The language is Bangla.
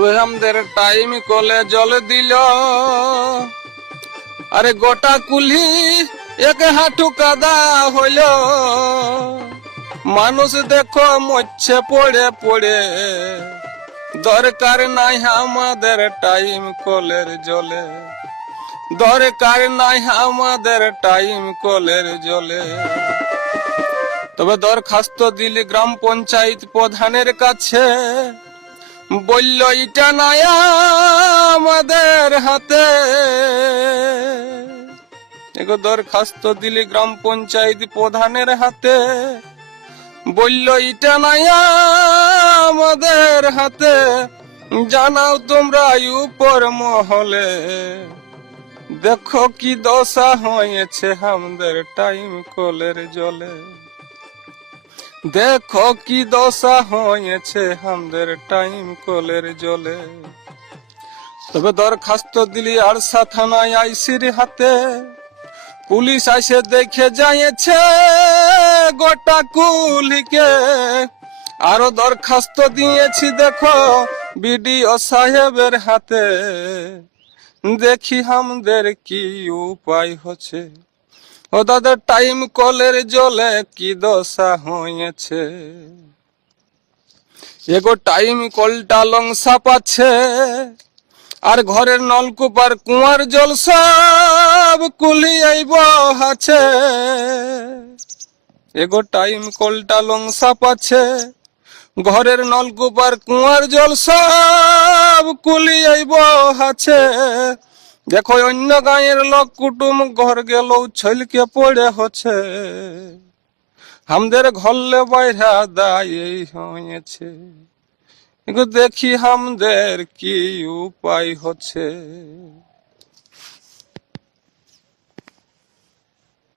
তুই আমাদের টাইম কলে জল দিল, আরে গোটা কুলি এক হাঁটু কাদা হইল। মানুষ দেখো মরছে পড়ে পড়ে, দরকার নাই আমাদের টাইম কলের জলে, দরকার নাই আমাদের টাইম কলের জলে। তবে দরখাস্ত দিলি গ্রাম পঞ্চায়েত প্রধানের কাছে, বলল এটা নাই আমাদের হাতে। এগো দরখাস্ত দিলি গ্রাম পঞ্চায়েত প্রধানের হাতে, বলল এটা নাই আমাদের হাতে। জানাও তোমরা উপর মহলে, দেখো কি দশা হয়েছে আমাদের টাইম কলের জলে, দেখো কি দশা হয়েছে আমাদের টাইম কলের জলে। তবে দরখাস্ত দিলি আরসা থানায় আইসির হাতে, পুলিশ এসে দেখে যাইছে গোটা কুলিকে। আরো দরখাস্ত দিয়েছি দেখো বিডিও সাহেবের হাতে, দেখি আমাদের কি উপায় হচ্ছে। ও দাদা টাইম কলের জলে কি দশা হয়েছে। এগো টাইম কলটা লংসা পাচ্ছে, আর ঘরের নলকূপ আর কুয়ার জল সব কুলিয়াই বহাছে। এগো টাইম কলটা লংসা পাচ্ছে, ঘরের নলকূপ আর কুয়ার জল সব কুলিয়াই বহাছে। দেখো অন্য গাঁয়ের লোক কুটুম ঘর গেল ছলকে পড়ে হচ্ছে, আমাদের ঘরলে বাইরা দায় হয়েছে। দেখি আমাদের কি উপায় হচ্ছে।